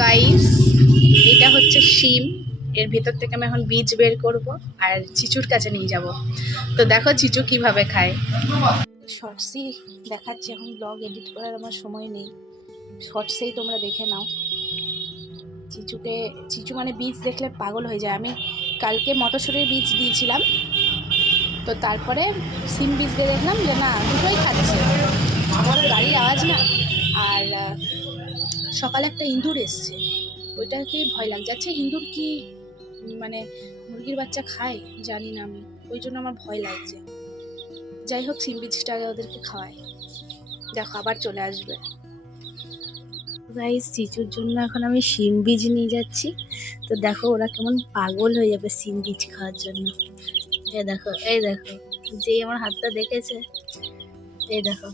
Guys, এটা হচ্ছে শিম। এর ভেতর থেকে আমি এখন বীজ বের করব আর চিচুর কাছে নিয়ে যাব। তো দেখো চিচু কিভাবে খায়। শর্টসই দেখাচ্ছি, এখন ব্লগ এডিট করার আমার সময় নেই, শর্টসেই তোমরা দেখে নাও। চিচু মানে বীজ দেখলে পাগল হয়ে যায়। আমি কালকে মটরশুঁটির বীজ দিয়েছিলাম, তো তারপরে সিম বীজ দিয়ে দেখলাম যে না, দুটোই খাচ্ছে। আমার গাড়ির আওয়াজ না, আর সকালে একটা ইঁদুর এসছে, ওইটাকে ভয় লাগছে। আচ্ছা ইঁদুর কি মানে মুরগির বাচ্চা খায় জানি না আমি, ওই জন্য আমার ভয় লাগছে। যাই হোক, সিম বীজটা আগে ওদেরকে খাওয়াই, দেখো আবার চলে আসবে। গাইস, চিচুর জন্য এখন আমি সিম বীজ নিয়ে যাচ্ছি। তো দেখো ওরা কেমন পাগল হয়ে যাবে সিম বীজ খাওয়ার জন্য। এই দেখো, এই দেখো, যে আমার হাতটা দেখেছে, এই দেখো।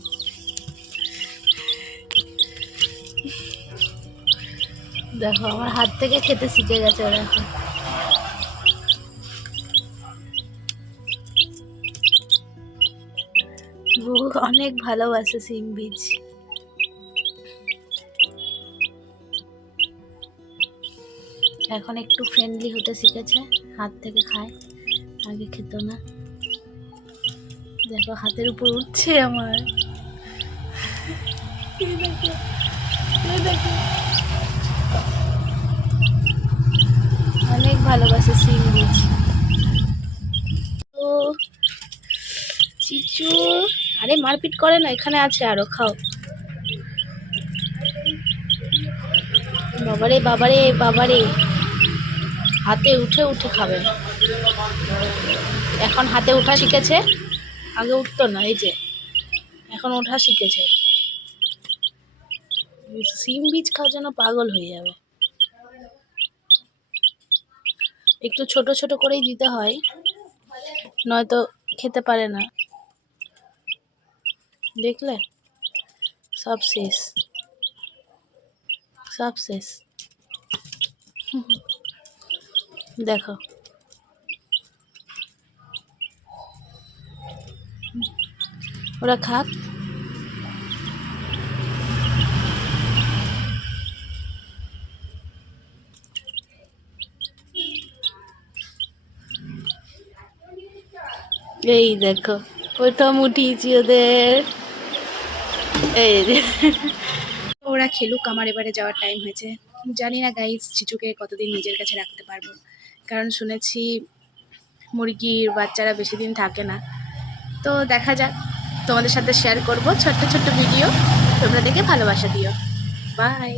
দেখো আমার হাত থেকে খেতে শিখে গেছে ওরা এখন। অনেক ভালোবাসে সিম বীজ। এখন একটু ফ্রেন্ডলি হতে শিখেছে, হাত থেকে খায়, আগে খেত না। দেখো হাতের উপর উঠছে আমার। অনেক ভালোবাসে সিম বীজ। তো চিচু, আরে মারপিট করে না, এখানে আছে আরো, খাও। বাবারে বাবারে বাবারে, হাতে উঠে উঠে খাবে। এখন হাতে উঠা শিখেছে, আগে উঠতো না, এই যে এখন ওঠা শিখেছে। সিম বীজ খাওয়ার জন্য পাগল হয়ে যাবে। একটু ছোট ছোট করেই দিতে হয়, নয়তো খেতে পারে না। দেখলে, সব শেষ, সব শেষ। দেখো ওরা খাক। এই দেখো প্রথম উঠিয়েছি ওদের। এই ওরা খেলুক, আমার এবারে যাওয়ার টাইম হয়েছে। জানি না গাইস চিচুকে কতদিন নিজের কাছে রাখতে পারবো, কারণ শুনেছি মুরগির বাচ্চারা বেশি দিন থাকে না। তো দেখা যাক, তোমাদের সাথে শেয়ার করব ছোট্ট ছোট্ট ভিডিও, তোমরা দেখে ভালোবাসা দিও। বাই।